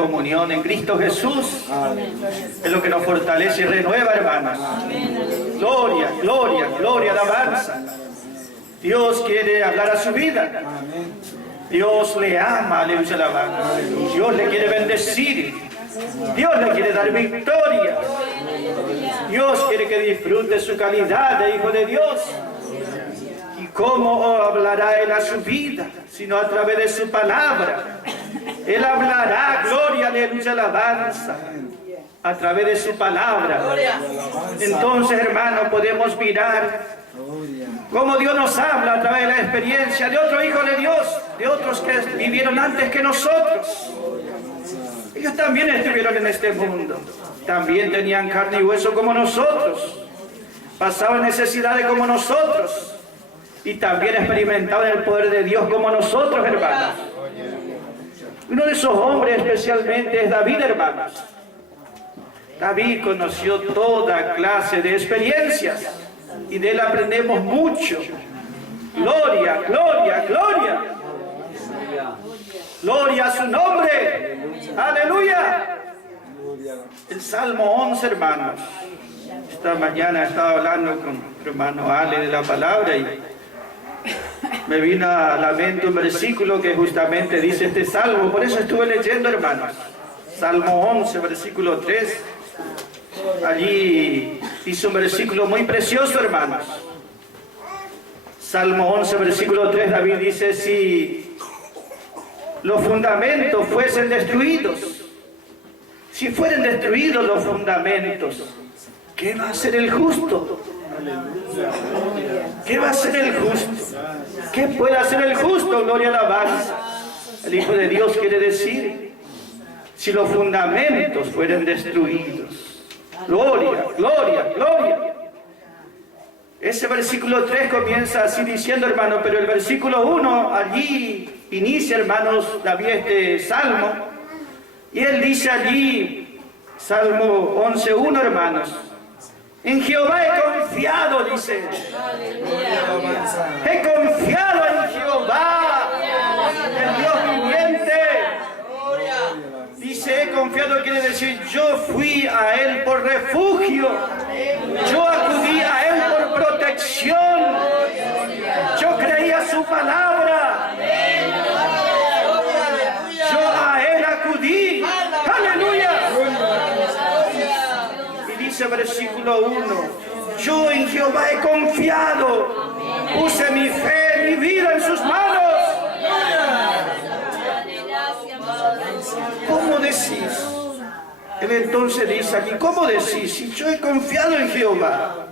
comunión en Cristo Jesús. Es lo que nos fortalece y renueva, hermanos. Gloria, gloria, gloria, alabanza. Dios quiere hablar a su vida. Dios le ama, aleluya, alabanza. Dios le quiere bendecir. Dios le quiere dar victoria. Dios quiere que disfrute su calidad de hijo de Dios. ¿Y cómo hablará Él a su vida? Sino a través de su palabra. Él hablará, gloria, aleluya, alabanza, a través de su palabra. Entonces, hermanos, podemos mirar cómo Dios nos habla a través de la experiencia de otro hijo de Dios, de otros que vivieron antes que nosotros. Ellos también estuvieron en este mundo. También tenían carne y hueso como nosotros. Pasaban necesidades como nosotros. Y también experimentaban el poder de Dios como nosotros, hermanos. Uno de esos hombres especialmente es David, hermanos. David conoció toda clase de experiencias. Y de él aprendemos mucho. Gloria, gloria, gloria. Gloria a su nombre. Aleluya. El Salmo 11, hermanos. Esta mañana estaba hablando con el hermano Ale de la palabra y me vino a la mente un versículo que justamente dice este salmo. Por eso estuve leyendo, hermanos. Salmo 11, versículo 3. Allí dice un versículo muy precioso, hermanos. Salmo 11, versículo 3, David dice: si los fundamentos fuesen destruidos, si fueren destruidos los fundamentos, ¿qué va a hacer el justo? ¿Qué va a hacer el justo? ¿Qué puede hacer el justo? Gloria a la alabanza. El Hijo de Dios quiere decir, si los fundamentos fueren destruidos. Gloria, gloria, gloria. Ese versículo 3 comienza así diciendo, hermano, pero el versículo 1 allí inicia, hermanos, David este salmo. Y él dice allí, Salmo 11:1, hermanos: en Jehová he confiado, dice. He confiado en Jehová, el Dios viviente. Dice, he confiado, quiere decir, yo fui a Él por refugio. Yo acudí a Él por protección. Yo creía su palabra. Yo a Él acudí. ¡Aleluya! Y dice versículo 1: yo en Jehová he confiado. Puse mi fe, mi vida en sus manos. ¿Cómo decís? Él entonces dice aquí, ¿cómo decís? Si yo he confiado en Jehová.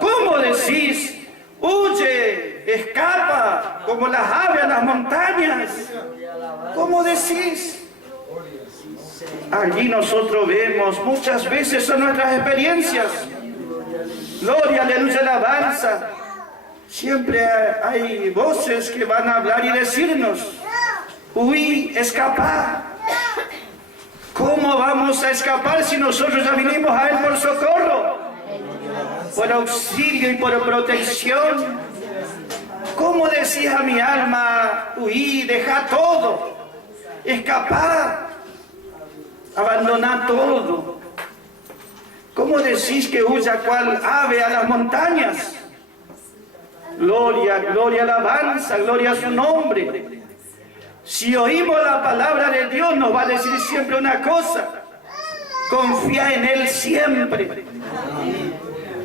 ¿Cómo decís? Huye, escapa, como las aves a las montañas. ¿Cómo decís? Allí nosotros vemos, muchas veces son nuestras experiencias. Gloria, aleluya, alabanza. Siempre hay voces que van a hablar y decirnos: huí, escapá. ¿Cómo vamos a escapar si nosotros ya vinimos a Él por socorro, por auxilio y por protección? ¿Cómo decís a mi alma: huí, deja todo, escapá, abandoná todo? ¿Cómo decís que huya cual ave a las montañas? Gloria, gloria, alabanza, gloria a su nombre. Si oímos la palabra de Dios, nos va a decir siempre una cosa: confía en Él siempre.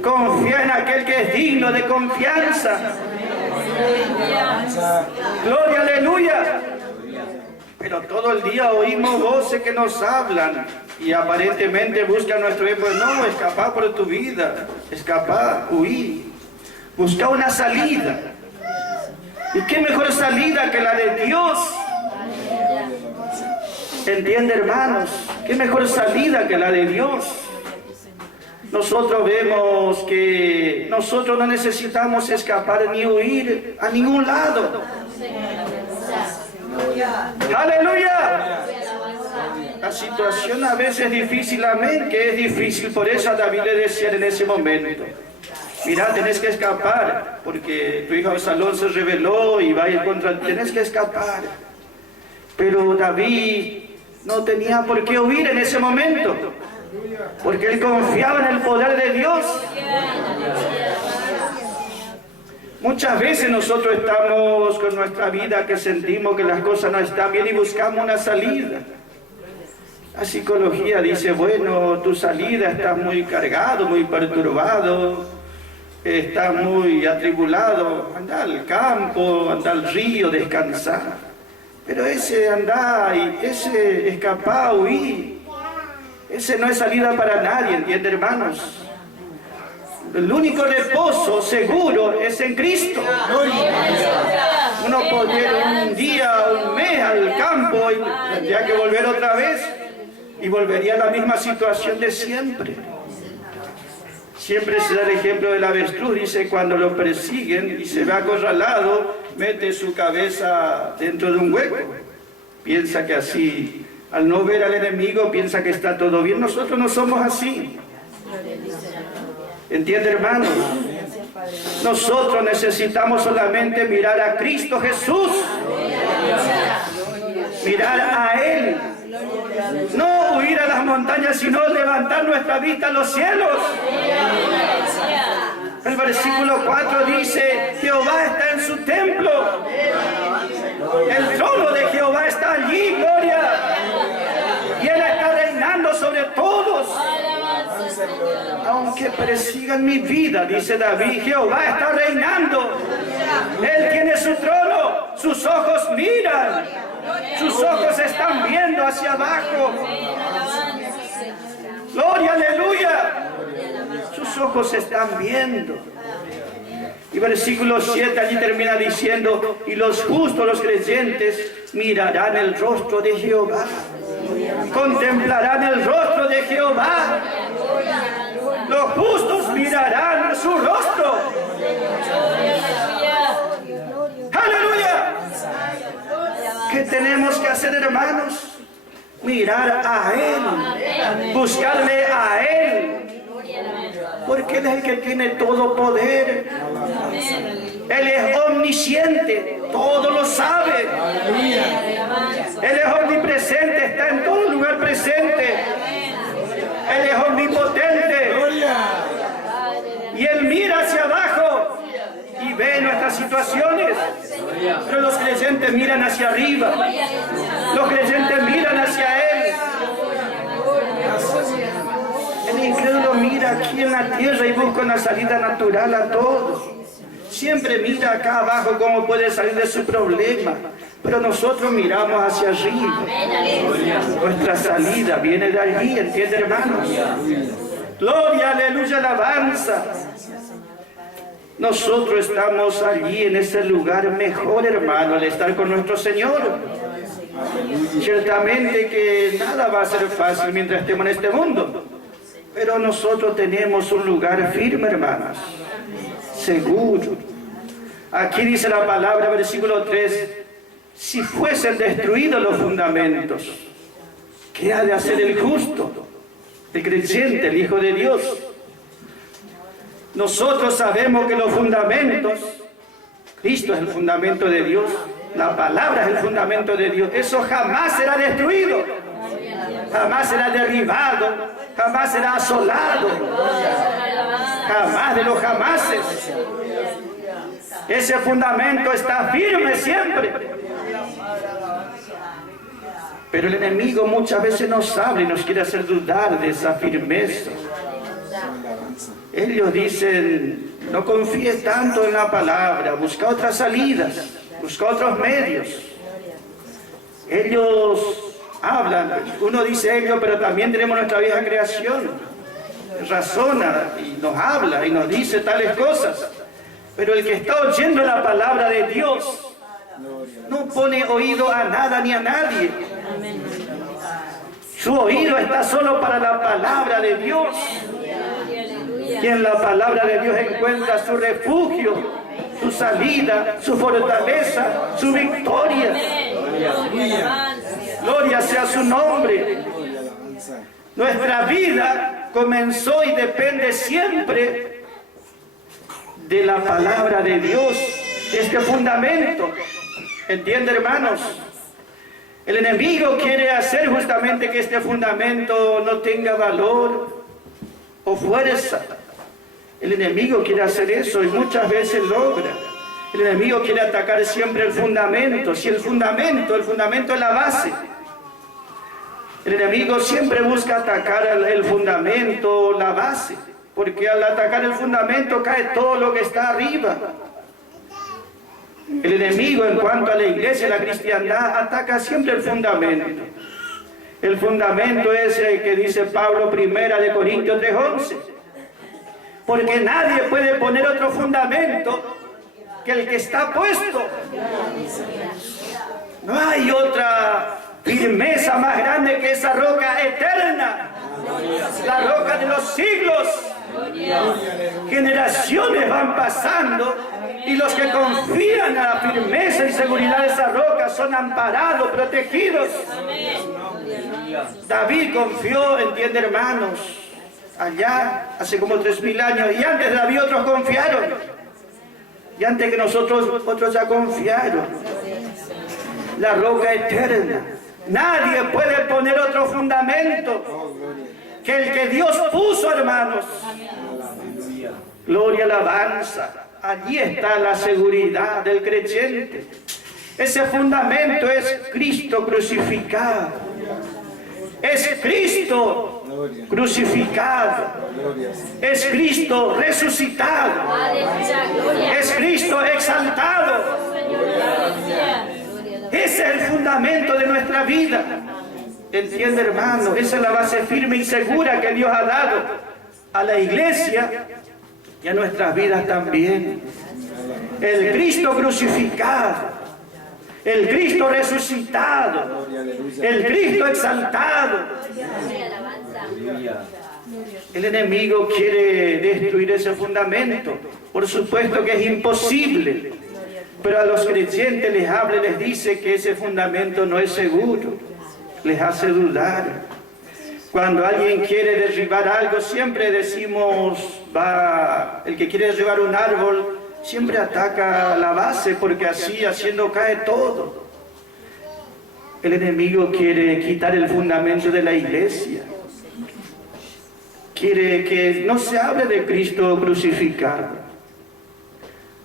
Confía en aquel que es digno de confianza. Gloria, aleluya. Pero todo el día oímos voces que nos hablan y aparentemente buscan nuestro bien. Pues no, escapá por tu vida, escapá, huí, busca una salida. ¿Y qué mejor salida que la de Dios? ¿Entiende, hermanos? ¿Qué mejor salida que la de Dios? Nosotros vemos que nosotros no necesitamos escapar ni huir a ningún lado. ¡Aleluya! La situación a veces es difícil, amén, que es difícil. Por eso a David le decía en ese momento: mira, tenés que escapar, porque tu hijo Absalón se rebeló y va a ir contra ti. Tenés que escapar. Pero David no tenía por qué huir en ese momento, porque él confiaba en el poder de Dios. Muchas veces nosotros estamos con nuestra vida que sentimos que las cosas no están bien y buscamos una salida. La psicología dice, bueno, tu salida estás muy cargado, muy perturbado, estás muy atribulado, anda al campo, anda al río, descansar. Pero ese andar y ese escapar, huir, ese no es salida para nadie, ¿entiende, hermanos? El único reposo seguro es en Cristo. Uno puede ir un día, un mes al campo y tendría que volver otra vez y volvería a la misma situación de siempre. Siempre se da el ejemplo del avestruz, dice, cuando lo persiguen y se ve acorralado, mete su cabeza dentro de un hueco. Piensa que así, al no ver al enemigo, piensa que está todo bien. Nosotros no somos así. ¿Entiende, hermanos? Nosotros necesitamos solamente mirar a Cristo Jesús. Mirar a Él. No huir a las montañas, sino levantar nuestra vista a los cielos. El versículo 4 dice, Jehová está en su templo. El trono de Jehová está allí, gloria. Y Él está reinando sobre todos. Aunque persigan mi vida, dice David, Jehová está reinando. Él tiene su trono, sus ojos miran, sus ojos están viendo hacia abajo. Gloria, aleluya. Sus ojos están viendo. Y versículo 7 allí termina diciendo, y los justos, los creyentes, mirarán el rostro de Jehová. Contemplarán el rostro de Jehová. Los justos mirarán su rostro. ¡Aleluya! ¿Qué tenemos que hacer, hermanos? Mirar a Él, buscarle a Él, porque Él es el que tiene todo poder. Él es omnisciente, todo lo sabe. Él es omnipresente, está en todo lugar presente. Él es omnipotente. Y Él mira hacia abajo y ve nuestras situaciones. Pero los creyentes miran hacia arriba. Los creyentes miran hacia Él. El incrédulo mira aquí en la tierra y busca una salida natural a todo. Siempre mira acá abajo cómo puede salir de su problema. Pero nosotros miramos hacia arriba. Nuestra salida viene de allí, ¿entiende, hermanos? Gloria, aleluya, alabanza. Nosotros estamos allí en ese lugar mejor, hermano, al estar con nuestro Señor. Ciertamente que nada va a ser fácil mientras estemos en este mundo. Pero nosotros tenemos un lugar firme, hermanos. Seguro. Aquí dice la palabra, versículo 3. Si fuesen destruidos los fundamentos, ¿qué ha de hacer el justo, el creyente, el Hijo de Dios? Nosotros sabemos que los fundamentos, Cristo es el fundamento de Dios, la palabra es el fundamento de Dios. Eso jamás será destruido, jamás será derribado, jamás será asolado, jamás de los jamases. Ese fundamento está firme siempre. Pero el enemigo muchas veces nos habla y nos quiere hacer dudar de esa firmeza. Ellos dicen, no confíes tanto en la palabra, busca otras salidas, busca otros medios. Ellos hablan, uno dice ellos, pero también tenemos nuestra vieja creación. Razona y nos habla y nos dice tales cosas. Pero el que está oyendo la palabra de Dios no pone oído a nada ni a nadie. Su oído está solo para la palabra de Dios. Y en la palabra de Dios encuentra su refugio, su salida, su fortaleza, su victoria. Gloria sea su nombre. Nuestra vida comenzó y depende siempre de la palabra de Dios, este fundamento. ¿Entiende, hermanos? El enemigo quiere hacer justamente que este fundamento no tenga valor o fuerza. El enemigo quiere hacer eso y muchas veces logra. El enemigo quiere atacar siempre el fundamento. Si el fundamento es la base. El enemigo siempre busca atacar el fundamento, la base. Porque al atacar el fundamento cae todo lo que está arriba. El enemigo en cuanto a la iglesia, la cristiandad, ataca siempre el fundamento. El fundamento es el que dice Pablo, 1 Corintios 3:11. Porque nadie puede poner otro fundamento que el que está puesto. No hay otra firmeza más grande que esa roca eterna. La roca de los siglos. Generaciones van pasando y los que confían a la firmeza y seguridad de esa roca son amparados, protegidos. David confió, entiende hermanos, allá hace como 3000 años, y antes de David otros confiaron, y antes que nosotros otros ya confiaron. La roca eterna. Nadie puede poner otro fundamento que el que Dios puso, hermanos. Gloria, alabanza. Allí está la seguridad del creyente. Ese fundamento es Cristo crucificado. Es Cristo crucificado. Es Cristo resucitado. Es Cristo exaltado. Ese es el fundamento de nuestra vida. ¿Entiende, hermano? Esa es la base firme y segura que Dios ha dado a la iglesia y a nuestras vidas también. El Cristo crucificado, el Cristo resucitado, el Cristo exaltado. El enemigo quiere destruir ese fundamento. Por supuesto que es imposible, pero a los creyentes les habla y les dice que ese fundamento no es seguro, les hace dudar. Cuando alguien quiere derribar algo, siempre decimos, el que quiere derribar un árbol, siempre ataca la base, porque así, haciendo cae todo. El enemigo quiere quitar el fundamento de la iglesia. Quiere que no se hable de Cristo crucificado.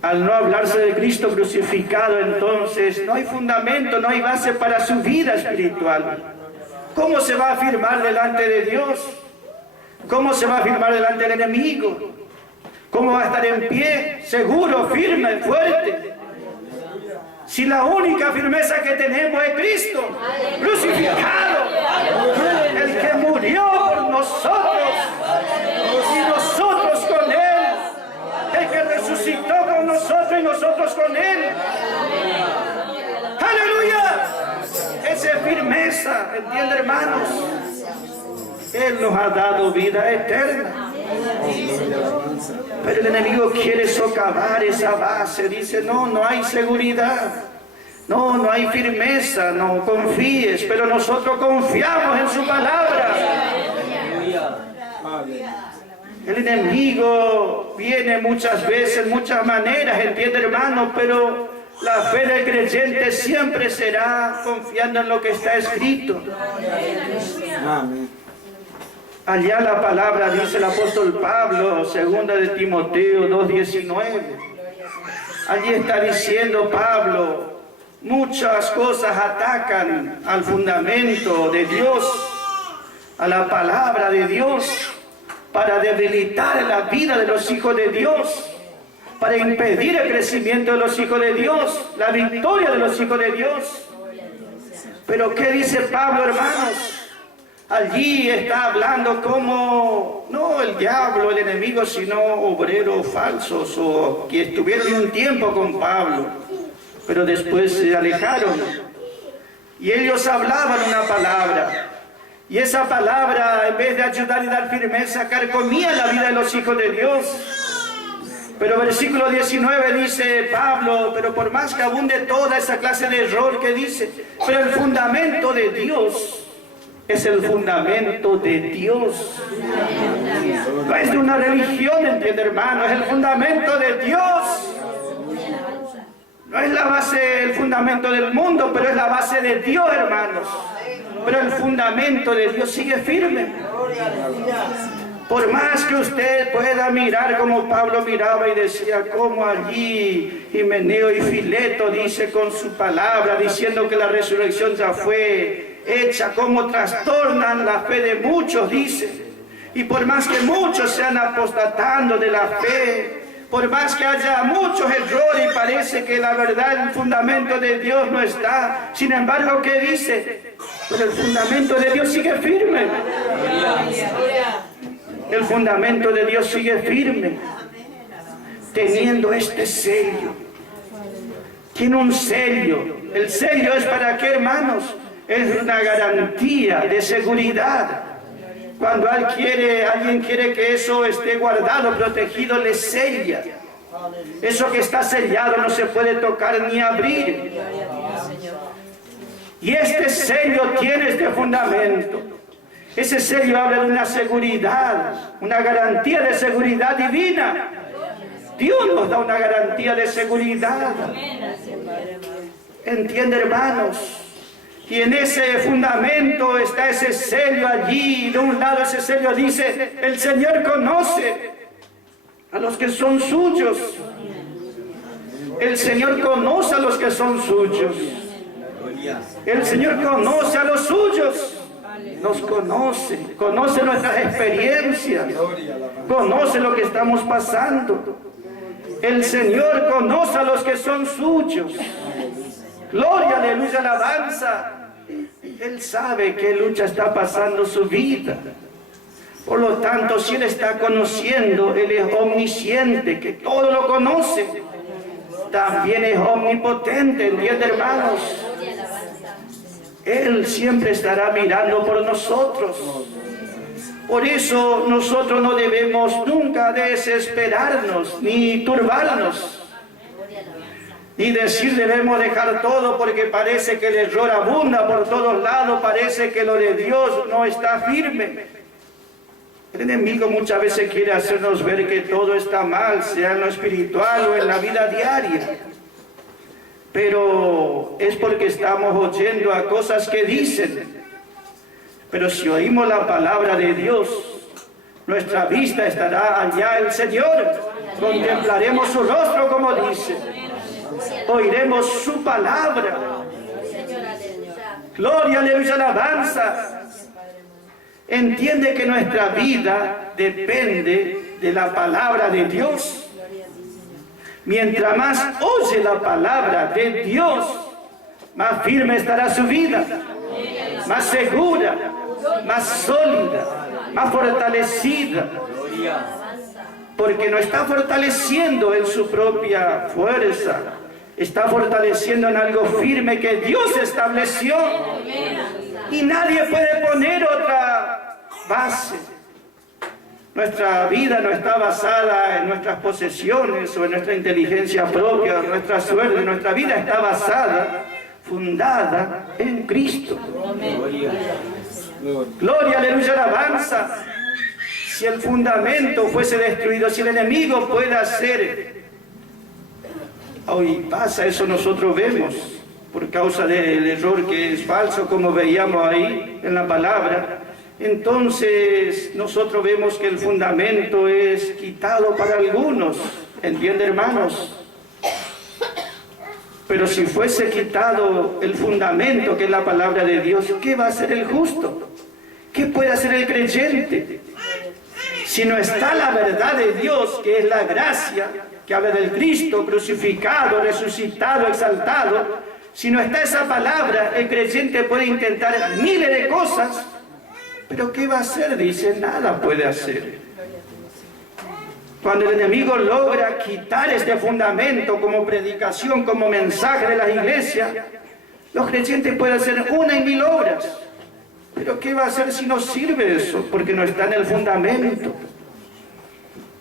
Al no hablarse de Cristo crucificado, entonces no hay fundamento, no hay base para su vida espiritual. ¿Cómo se va a afirmar delante de Dios? ¿Cómo se va a afirmar delante del enemigo? ¿Cómo va a estar en pie, seguro, firme, fuerte? Si la única firmeza que tenemos es Cristo crucificado, el que murió por nosotros y nosotros con Él, el que resucitó con nosotros y nosotros con Él. ¡Aleluya! Esa es firmeza, ¿entiende, hermanos? Él nos ha dado vida eterna. Pero el enemigo quiere socavar esa base. Dice, no hay seguridad. No hay firmeza. No confíes. Pero nosotros confiamos en su palabra. El enemigo viene muchas veces, muchas maneras, entiende, hermano, pero la fe del creyente siempre será confiando en lo que está escrito. Amén. Allá la palabra dice el apóstol Pablo, 2 de Timoteo 2:19. Allí está diciendo Pablo, muchas cosas atacan al fundamento de Dios, a la palabra de Dios, para debilitar la vida de los hijos de Dios, para impedir el crecimiento de los hijos de Dios, la victoria de los hijos de Dios. Pero ¿qué dice Pablo, hermanos? Allí está hablando como, no el diablo, el enemigo, sino obreros falsos, o que estuvieron un tiempo con Pablo, pero después se alejaron. Y ellos hablaban una palabra, y esa palabra, en vez de ayudar y dar firmeza, carcomía la vida de los hijos de Dios. Pero versículo 19 dice Pablo, pero por más que abunde toda esa clase de error que dice, pero el fundamento de Dios es el fundamento de Dios. No es de una religión, entiende, hermano, es el fundamento de Dios. No es la base, el fundamento del mundo, pero es la base de Dios, hermanos. Pero el fundamento de Dios sigue firme. Por más que usted pueda mirar como Pablo miraba y decía, como allí Himeneo y Fileto dice con su palabra, diciendo que la resurrección ya fue hecha, como trastornan la fe de muchos, dice. Y por más que muchos sean apostatando de la fe, por más que haya muchos errores y parece que la verdad, el fundamento de Dios no está, sin embargo, ¿qué dice? Pero el fundamento de Dios sigue firme. El fundamento de Dios sigue firme, teniendo este sello. Tiene un sello. El sello es para qué, hermanos? Es una garantía de seguridad. Cuando alguien quiere que eso esté guardado, protegido, le sella. Eso que está sellado no se puede tocar ni abrir. Y este sello tiene este fundamento. Ese sello habla de una seguridad, una garantía de seguridad divina. Dios nos da una garantía de seguridad. ¿Entiende, hermanos? Y en ese fundamento está ese sello allí. De un lado ese sello dice, el Señor conoce a los que son suyos. El Señor conoce a los que son suyos. El Señor conoce a los suyos. Nos conoce, conoce nuestras experiencias, conoce lo que estamos pasando. El Señor conoce a los que son suyos. Gloria, aleluya, alabanza. Él sabe qué lucha está pasando su vida. Por lo tanto, si Él está conociendo, Él es omnisciente, que todo lo conoce. También es omnipotente, ¿entiende, hermanos? Él siempre estará mirando por nosotros. Por eso nosotros no debemos nunca desesperarnos, ni turbarnos, ni decir debemos dejar todo porque parece que el error abunda por todos lados, parece que lo de Dios no está firme. El enemigo muchas veces quiere hacernos ver que todo está mal, sea en lo espiritual o en la vida diaria. Pero es porque estamos oyendo a cosas que dicen. Pero si oímos la palabra de Dios, nuestra vista estará allá el Señor. Contemplaremos su rostro, como dice. Oiremos su palabra. Gloria, aleluya, alabanza. Entiende que nuestra vida depende de la palabra de Dios. Mientras más oye la palabra de Dios, más firme estará su vida, más segura, más sólida, más fortalecida. Porque no está fortaleciendo en su propia fuerza, está fortaleciendo en algo firme que Dios estableció. Y nadie puede poner otra base. Nuestra vida no está basada en nuestras posesiones o en nuestra inteligencia propia, nuestra suerte. Nuestra vida está basada, fundada en Cristo. Gloria, aleluya, alabanza. Si el fundamento fuese destruido, si el enemigo puede hacer, hoy pasa eso, nosotros vemos, por causa del error que es falso, como veíamos ahí en la palabra. Entonces nosotros vemos que el fundamento es quitado para algunos, ¿entiende, hermanos? Pero si fuese quitado el fundamento, que es la palabra de Dios, ¿qué va a hacer el justo? ¿Qué puede hacer el creyente? Si no está la verdad de Dios, que es la gracia, que habla del Cristo crucificado, resucitado, exaltado, si no está esa palabra, el creyente puede intentar miles de cosas, pero ¿qué va a hacer? Dice, nada puede hacer. Cuando el enemigo logra quitar este fundamento como predicación, como mensaje de las iglesias, los creyentes pueden hacer 1 y 1000 obras. Pero ¿qué va a hacer si no sirve eso? Porque no está en el fundamento.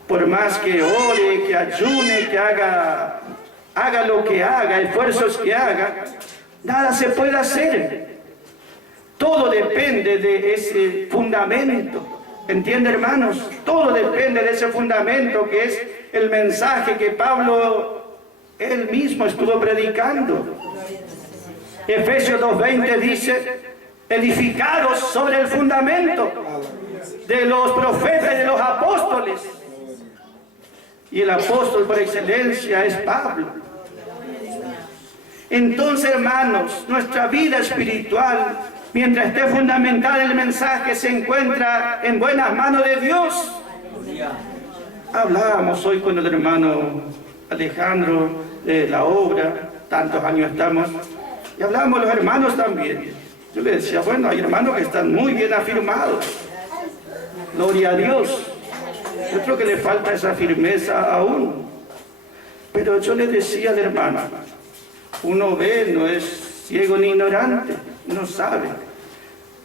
Por más que ore, que ayune, que haga lo que haga, esfuerzos que haga, nada se puede hacer. Todo depende de ese fundamento. ¿Entiende, hermanos? Todo depende de ese fundamento que es el mensaje que Pablo Él mismo estuvo predicando. Efesios 2:20 dice, edificados sobre el fundamento de los profetas y de los apóstoles. Y el apóstol por excelencia es Pablo. Entonces, hermanos, nuestra vida espiritual, mientras esté fundamentada en el mensaje, se encuentra en buenas manos de Dios. Hablábamos hoy con el hermano Alejandro de la obra, tantos años estamos, y hablábamos los hermanos también. Yo le decía, bueno, hay hermanos que están muy bien afirmados. Gloria a Dios. Yo creo que le falta esa firmeza aún. Pero yo le decía al hermano, uno ve, no es ciego ni ignorante, no sabe.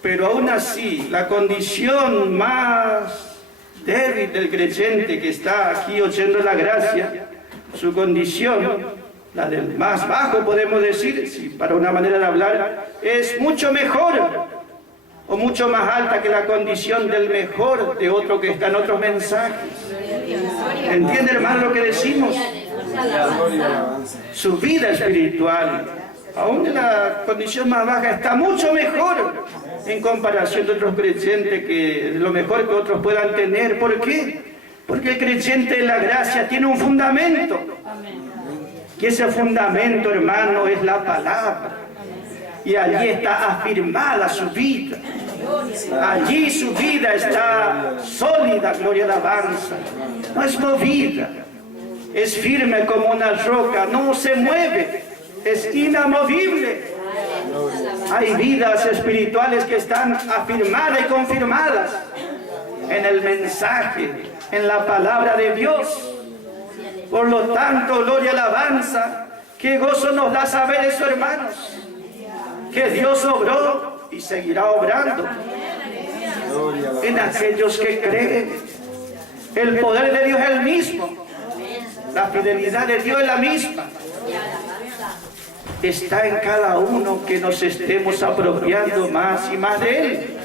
Pero aún así, la condición más débil del creyente que está aquí oyendo la gracia, su condición, la del más bajo podemos decir, si para una manera de hablar, es mucho mejor o mucho más alta que la condición del mejor de otro que está en otros mensajes. ¿Entiende, hermano, lo que decimos? Su vida espiritual, aún en la condición más baja, está mucho mejor en comparación de otros creyentes, que lo mejor que otros puedan tener. ¿Por qué? Porque el creyente de la gracia tiene un fundamento. Y ese fundamento, hermano, es la palabra. Y allí está afirmada su vida. Allí su vida está sólida, gloria a la alabanza. No es movida. Es firme como una roca, no se mueve. Es inamovible. Hay vidas espirituales que están afirmadas y confirmadas en el mensaje, en la palabra de Dios. Por lo tanto, gloria a la alabanza, qué gozo nos da saber eso, hermanos, que Dios obró y seguirá obrando en aquellos que creen. El poder de Dios es el mismo, la fidelidad de Dios es la misma. Está en cada uno que nos estemos apropiando más y más de Él.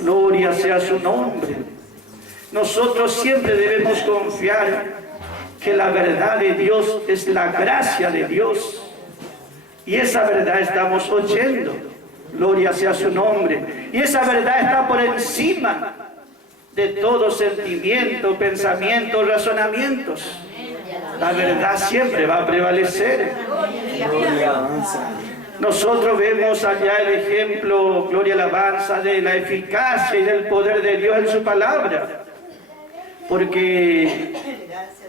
Gloria sea su nombre. Nosotros siempre debemos confiar que la verdad de Dios es la gracia de Dios. Y esa verdad estamos oyendo. Gloria sea su nombre. Y esa verdad está por encima de todo sentimiento, pensamiento, razonamientos. La verdad siempre va a prevalecer. Nosotros vemos allá el ejemplo, gloria a la alabanza, de la eficacia y del poder de Dios en su palabra. Porque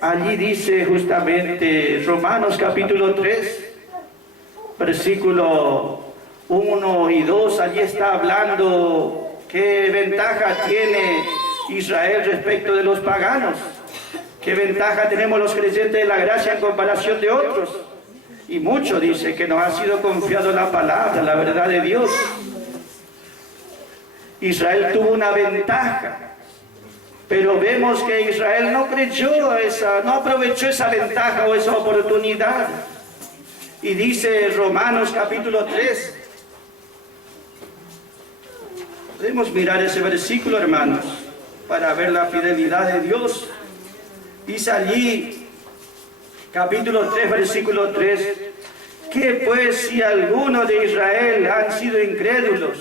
allí dice justamente Romanos capítulo 3, versículo 1 y 2, allí está hablando qué ventaja tiene Israel respecto de los paganos. ¿Qué ventaja tenemos los creyentes de la gracia en comparación de otros? Y mucho dice que nos ha sido confiado la palabra, la verdad de Dios. Israel tuvo una ventaja, pero vemos que Israel no creyó no aprovechó esa ventaja o esa oportunidad. Y dice Romanos capítulo 3. Podemos mirar ese versículo, hermanos, para ver la fidelidad de Dios. Dice allí, capítulo 3, versículo 3, que pues si algunos de Israel han sido incrédulos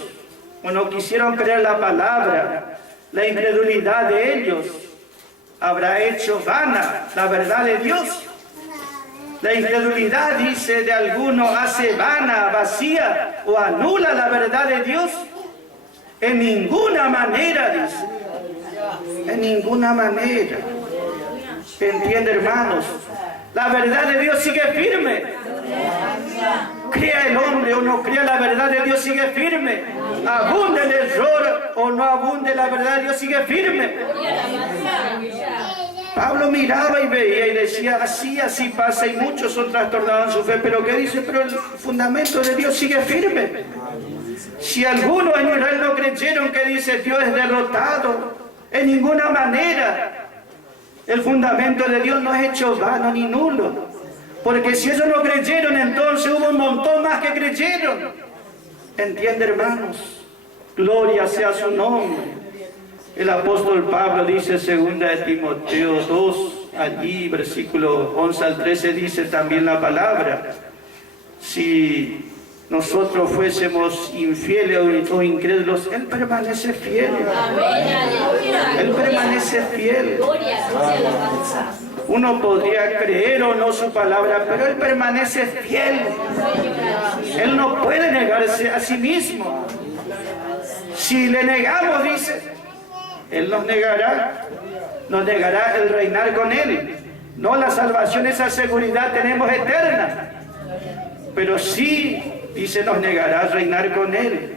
o no quisieron creer la palabra, la incredulidad de ellos habrá hecho vana la verdad de Dios. La incredulidad, dice, de algunos hace vana, vacía o anula la verdad de Dios. En ninguna manera, dice. En ninguna manera. ¿Entiende, hermanos? La verdad de Dios sigue firme. Crea el hombre o no crea, la verdad de Dios sigue firme. Abunde el error o no abunde, la verdad de Dios sigue firme. Pablo miraba y veía y decía, así pasa, y muchos son trastornados en su fe. Pero ¿qué dice? Pero el fundamento de Dios sigue firme. Si algunos en Israel no creyeron, que dice, Dios es derrotado, en ninguna manera. El fundamento de Dios no es hecho vano ni nulo. Porque si ellos no creyeron, entonces hubo un montón más que creyeron. ¿Entiende, hermanos? Gloria sea su nombre. El apóstol Pablo dice, 2 de Timoteo 2, allí, versículo 11 al 13, dice también la palabra: si nosotros fuésemos infieles o incrédulos, Él permanece fiel. Él permanece fiel. Uno podría creer o no su palabra, pero Él permanece fiel. Él no puede negarse a sí mismo. Si le negamos, dice, Él nos negará el reinar con Él. No la salvación, esa seguridad tenemos eterna, pero sí, dice, nos negará reinar con Él.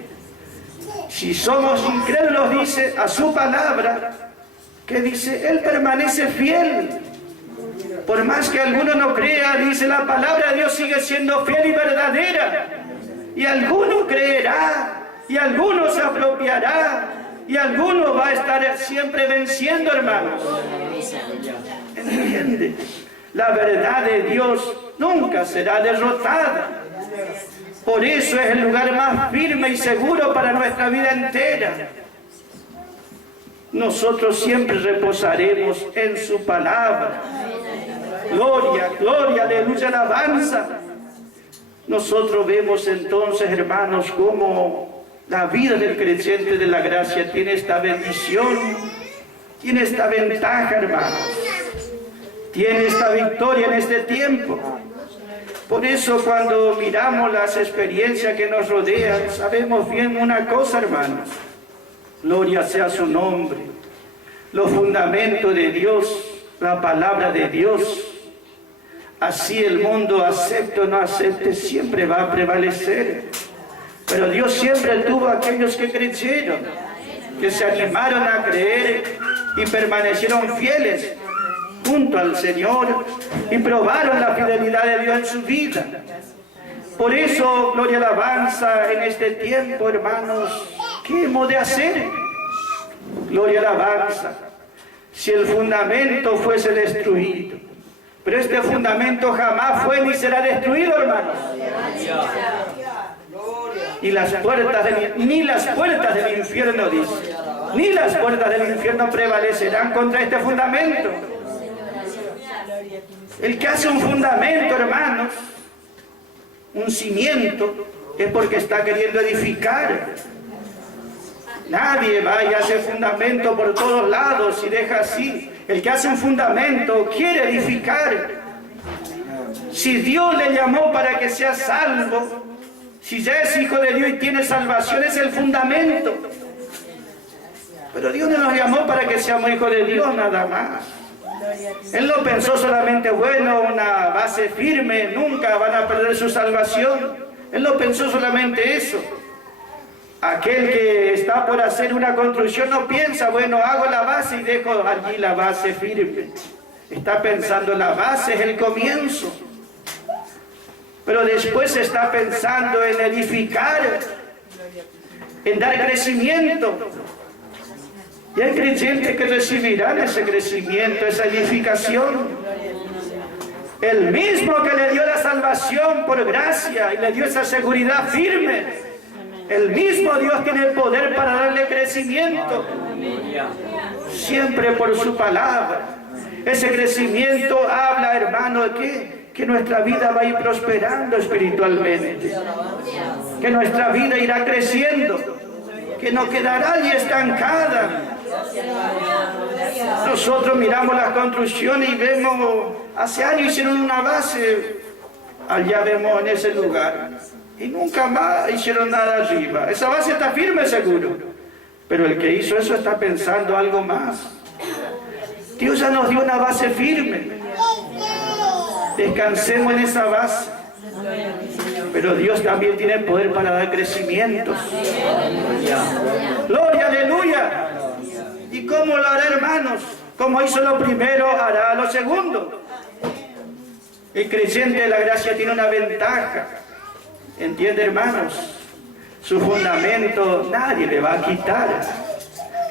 Si somos incrédulos, dice, a su palabra, que dice, Él permanece fiel. Por más que alguno no crea, dice, la palabra de Dios sigue siendo fiel y verdadera. Y alguno creerá, y alguno se apropiará, y alguno va a estar siempre venciendo, hermanos. ¿Entiende? La verdad de Dios nunca será derrotada. Por eso es el lugar más firme y seguro para nuestra vida entera. Nosotros siempre reposaremos en su palabra. Gloria, gloria, aleluya, alabanza. Nosotros vemos entonces, hermanos, cómo la vida del creyente de la gracia tiene esta bendición, tiene esta ventaja, hermanos, tiene esta victoria en este tiempo. Por eso cuando miramos las experiencias que nos rodean, sabemos bien una cosa, hermanos: gloria sea su nombre. Los fundamentos de Dios, la palabra de Dios, así el mundo acepte o no acepte, siempre va a prevalecer. Pero Dios siempre tuvo a aquellos que creyeron, que se animaron a creer y permanecieron fieles junto al Señor y probaron la fidelidad de Dios en su vida. Por eso, gloria y alabanza en este tiempo, hermanos, ¿qué hemos de hacer? Gloria y alabanza. Si el fundamento fuese destruido, pero este fundamento jamás fue ni será destruido, hermanos. Y las puertas ni las puertas del infierno, dice, ni las puertas del infierno prevalecerán contra este fundamento. El que hace un fundamento, hermanos, un cimiento, es porque está queriendo edificar. Nadie va y hace fundamento por todos lados y deja así. El que hace un fundamento quiere edificar. Si Dios le llamó para que sea salvo, si ya es hijo de Dios y tiene salvación, es el fundamento. Pero Dios no nos llamó para que seamos hijos de Dios nada más. Él no pensó solamente, bueno, una base firme, nunca van a perder su salvación. Él no pensó solamente eso. Aquel que está por hacer una construcción no piensa, bueno, hago la base y dejo allí la base firme. Está pensando, la base es el comienzo. Pero después está pensando en edificar, en dar crecimiento. Y hay creyentes que recibirán ese crecimiento, esa edificación. El mismo que le dio la salvación por gracia y le dio esa seguridad firme, el mismo Dios tiene el poder para darle crecimiento, siempre por su palabra. Ese crecimiento habla, hermano, de que nuestra vida va a ir prosperando espiritualmente, que nuestra vida irá creciendo, que no quedará allí estancada. Nosotros miramos las construcciones y vemos, hace años hicieron una base, allá vemos en ese lugar, y nunca más hicieron nada arriba. Esa base está firme seguro, pero el que hizo eso está pensando algo más. Dios ya nos dio una base firme, descansemos en esa base. Pero Dios también tiene poder para dar crecimientos. Gloria, aleluya. ¿Y cómo lo hará, hermanos? Como hizo lo primero, hará lo segundo. El creyente de la gracia tiene una ventaja. ¿Entiende, hermanos? Su fundamento nadie le va a quitar.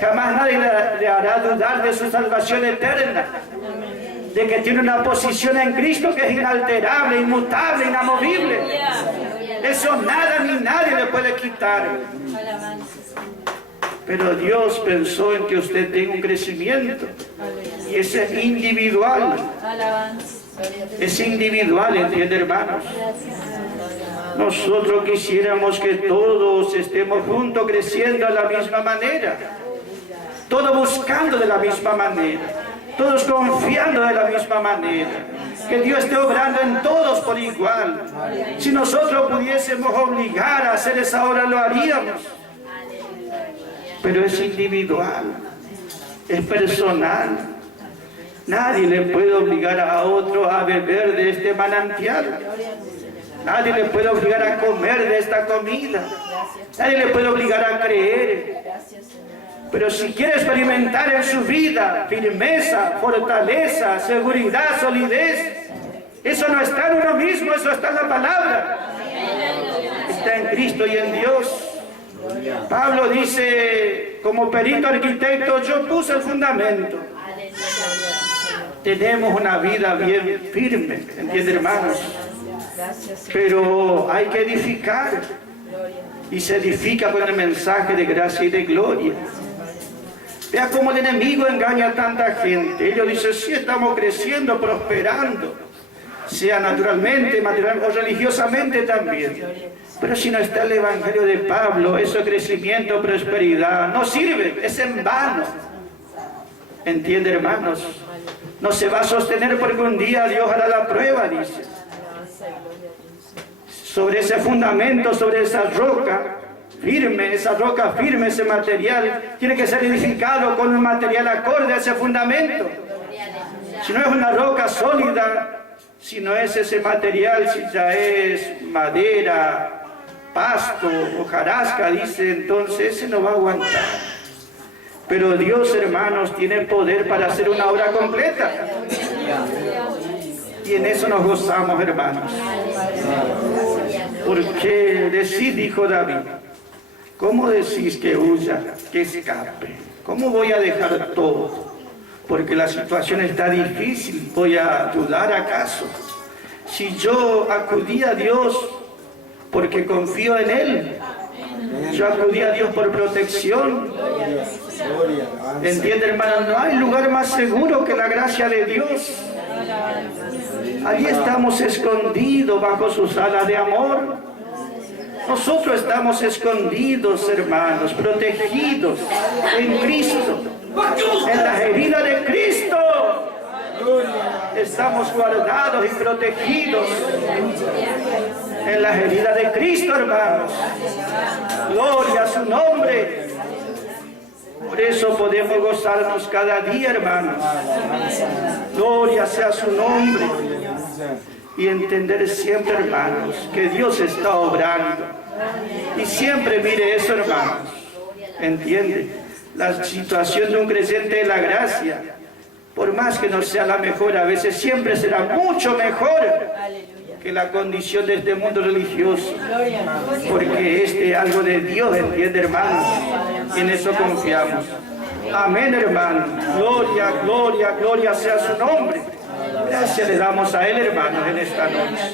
Jamás nadie le hará dudar de su salvación eterna, de que tiene una posición en Cristo que es inalterable, inmutable, inamovible. Eso nada ni nadie le puede quitar. Pero Dios pensó en que usted tenga un crecimiento. Y es individual. Es individual, ¿entiende, hermanos? Nosotros quisiéramos que todos estemos juntos creciendo de la misma manera. Todos buscando de la misma manera. Todos confiando de la misma manera. Que Dios esté obrando en todos por igual. Si nosotros pudiésemos obligar a hacer esa obra, lo haríamos. Pero es individual. Es personal. Nadie le puede obligar a otro a beber de este manantial. Nadie le puede obligar a comer de esta comida. Nadie le puede obligar a creer. Pero si quiere experimentar en su vida firmeza, fortaleza, seguridad, solidez, eso no está en uno mismo, eso está en la palabra. Está en Cristo y en Dios. Pablo dice, como perito arquitecto, yo puse el fundamento. Tenemos una vida bien firme, ¿entiende, hermanos? Pero hay que edificar. Y se edifica con el mensaje de gracia y de gloria. Vea cómo el enemigo engaña a tanta gente. Ellos dicen, sí, estamos creciendo, prosperando. Sea naturalmente, materialmente o religiosamente también. Pero si no está el evangelio de Pablo, ese crecimiento, prosperidad, no sirve, es en vano. ¿Entiende, hermanos? No se va a sostener porque un día Dios hará la prueba, dice. Sobre ese fundamento, sobre esa roca firme, ese material, tiene que ser edificado con un material acorde a ese fundamento. Si no es una roca sólida, si no es ese material, si ya es madera, pasto, hojarasca, dice, entonces ese no va a aguantar. Pero Dios, hermanos, tiene poder para hacer una obra completa. Y en eso nos gozamos, hermanos. Porque decís, dijo David, ¿cómo decís que huya, que escape? ¿Cómo voy a dejar todo? Porque la situación está difícil. ¿Voy a dudar acaso? Si yo acudí a Dios porque confío en Él, yo acudí a Dios por protección. ¿Entiende, hermano? No hay lugar más seguro que la gracia de Dios. Allí estamos escondidos bajo sus alas de amor. Nosotros estamos escondidos, hermanos, protegidos en Cristo, en las heridas de Cristo. Estamos guardados y protegidos en las heridas de Cristo, hermanos. Gloria a su nombre. Por eso podemos gozarnos cada día, hermanos. Gloria sea su nombre. Y entender siempre, hermanos, que Dios está obrando. Y siempre mire eso, hermanos. ¿Entiende? La situación de un creyente de la gracia, por más que no sea la mejor, a veces siempre será mucho mejor que la condición de este mundo religioso. Porque este es algo de Dios, ¿entiende, hermanos? Y en eso confiamos. Amén, hermanos. Gloria, gloria, gloria sea su nombre. Gracias le damos a Él, hermanos, en esta noche.